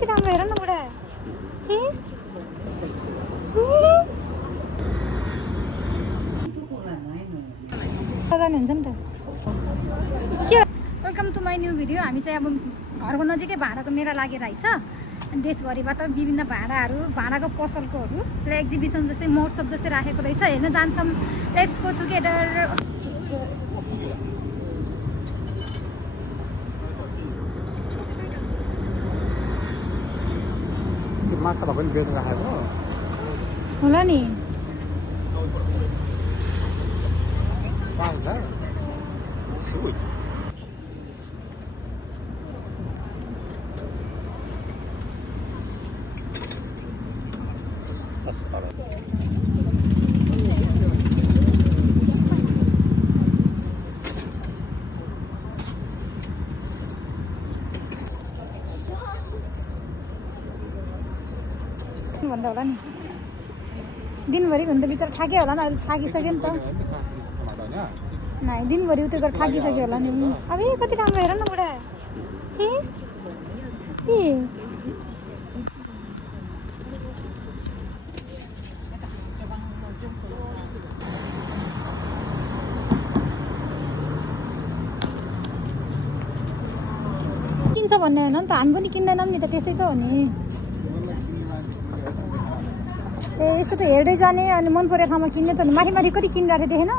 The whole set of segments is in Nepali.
कति राम्रो हेर न बुढा हुन्छ नि त के welcome to my new video. हामी चाहिँ अब घरको नजिकै भाँडाको मेला लागेर आइछ अनि देशभरिबाट विभिन्न भाँडाको पसलकोहरू एक्जिबिसन जस्तै महोत्सव जस्तै राखेको रहेछ। हेर्न जान्छौँ। Let's go together. माछा भए पनि बेचेर राखेको होला नि। भन्दा होला नि दिनभरि भन्दा बिचरा थाक्यो होला नि। अहिले थाकिसक्यो नि त। नाइ दिनभरि उयो गरेर थाकिसक्यो होला नि। अब कति राम्रो हेर न बुढा किन्छ भन्ने होइन नि त। हामी पनि किन्दैनौँ नि त। त्यसै त हो नि। ए यस्तो त हेर्दै जाने अनि मन परेको ठाउँमा किन्ने त माथि माथि कति किनिरहेको थियो देखेन।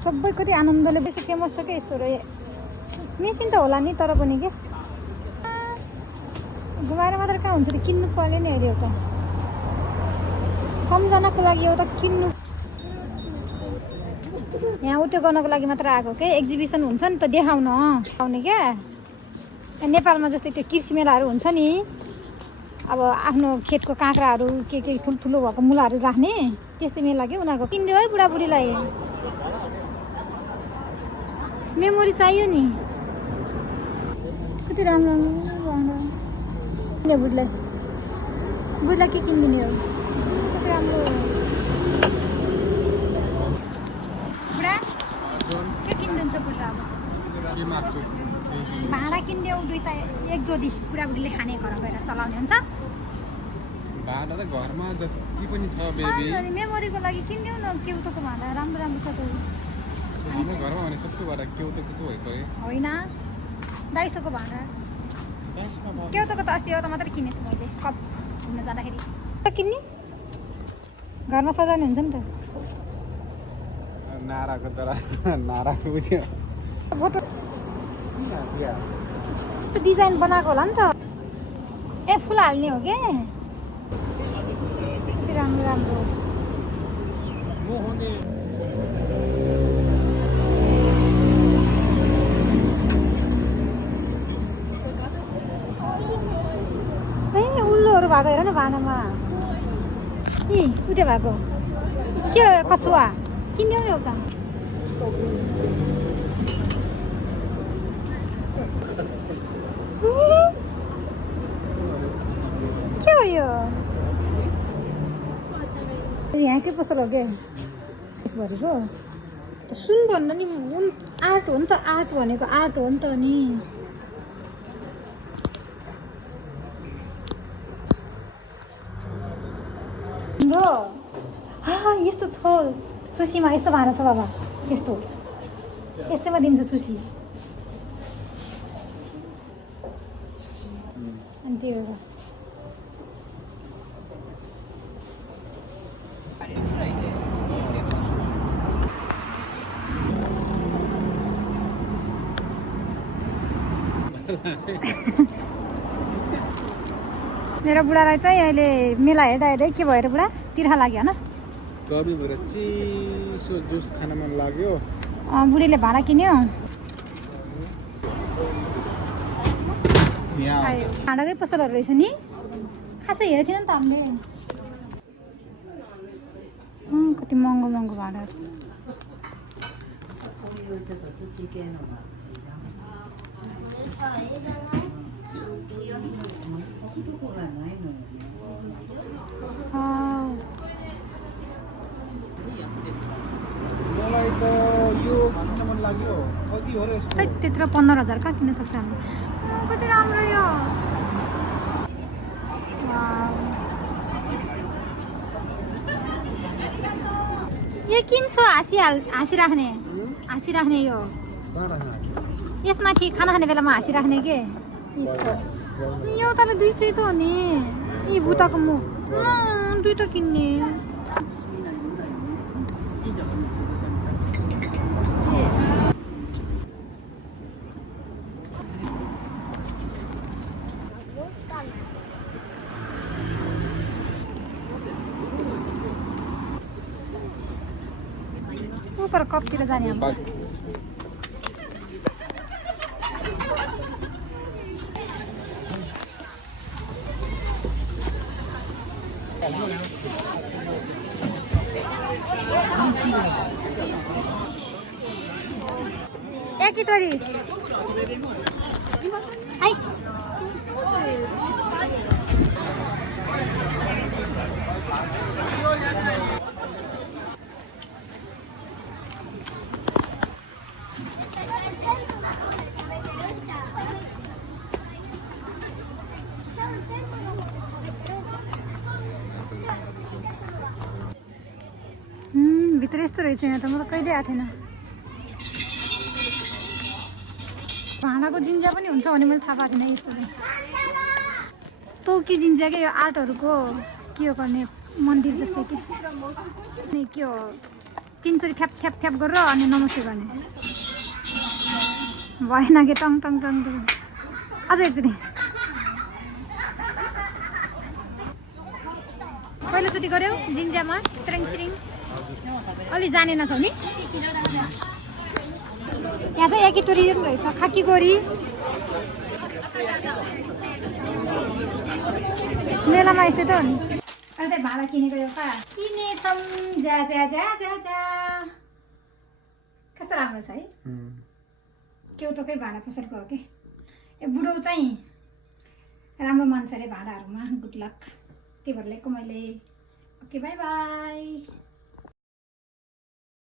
सबै कति आनन्दले बेसी फेमस छ क्या यस्तो मेसिन त होला नि तर पनि के घुमाएर मात्र कहाँ हुन्छ त। किन्नु पर्ने नि अहिले एउटा सम्झनाको लागि एउटा किन्नु यहाँ उठ्यो गर्नको लागि मात्र आएको के एक्जिबिसन हुन्छ नि त देखाउन आउने क्या। नेपालमा जस्तै त्यो कृषि मेलाहरू हुन्छ नि। अब आफ्नो खेतको काँक्राहरू के ठुल्ठुलो भएको मुलाहरू राख्ने त्यस्तै मेला के उनीहरूको किनिदियो है बुढाबुढीलाई मेमोरी चाहियो नि। कति राम्रो राम्रो बुढीलाई के किनिदिने हो। कति राम्रो बुढा के किनिदिन्छ बुढा। अब भाँडा किनिदेऊ दुईटा एक जोडी बुढाबुढीले खाने घर गएर चलाउने हुन्छ। भाँडा त घरमा जति पनि छ बेबी मेमोरीको लागि किनिदेऊ न। केउटोको भाँडा राम्रो राम्रो छ त। हाम्रो घरमा भने सबै भाँडा केउटोको त भइपऱ्यो होइन डाइसोको भाँडा केउटोको त अस्ति एउटा मात्रै किनेछु मैले कप घुम्न जाँदाखेरि। किन्ने घरमा सजाउने हुन्छ नि त। नाराको जरा नाराको बुझ्यो फोटो डिजाइन बनाएको होला नि त। ए फुल हाल्ने हो क्या। राम्रो राम्रो ए उल्लोहरू भएको हेर न भाँडामा उठे भएको के कछुवा किन्यौ नि एउटा। के हो यो यहाँकै पसल हो क्या यसभरिको त। सुन भन्न नि आर्ट हो नि त। आर्ट भनेको आर्ट हो नि त। नि यस्तो छ सुसीमा यस्तो भाँडा छ बाबा। यस्तो यस्तैमा दिन्छ सुसी अनि त्यो मेरो बुढालाई चाहिँ अहिले मेला हेर्दा हेर्दै के भयो अरे बुढा तिर्खा लाग्यो होइन। गर्मी भएर चिसो जुस खान मन लाग्यो। बुढीले भाँडा किन्यो। भाँडाकै पसलहरू रहेछ नि। खासै हेरेको थिएन नि त हामीले। कति महँगो महँगो भाँडाहरू। मलाई त यो किन्न मन लाग्यो कति हो र यसको खै त्यत्रो 15,000 कहाँ किन्न सक्छ हामीले कति राम्रो यो वाउ। यो किन्छु हाँसिराख्ने यो यसमाथि खाना खाने बेलामा हाँसिराख्ने के यस्तो यो तल 200 त हो नि यी बुटाको मुख दुईटा किन्ने ऊपर कपतिर जाने हाम्रो एकी तोरी आई भित्र यस्तो रहेछ यहाँ त म त कहिले आएको थिएन भाँडाको जिन्जा पनि हुन्छ भने मैले थाहा पाएको थिइनँ यस्तो चाहिँ तोकी जिन्जा के यो आर्टहरूको के हो गर्ने मन्दिर जस्तै के अनि के हो 3 चोटि ठ्याप ठ्याप ठ्याप गरेर अनि नमस्ते गर्ने भएन कि टङ टङ टङ टङ अझ एकचोटि पहिलोचोटि गऱ्यौ जिन्जामा सिरिङ सिरिङ अलि जानेनछौ नि यहाँ चाहिँ एकी तोरी रहेछ खाकी गोरी मेलामा यस्तै त हो नि अहिले त भाँडा किनेको एउटा किनेछौँ जा जा जा जा जा कस्तो राम्रो छ है केउटोकै भाँडा पसलको हो कि यो बुढो चाहिँ राम्रो मान्छ अरे भाँडाहरूमा गुड लक त्यही भएर ल्याएको मैले ओके बाई बाई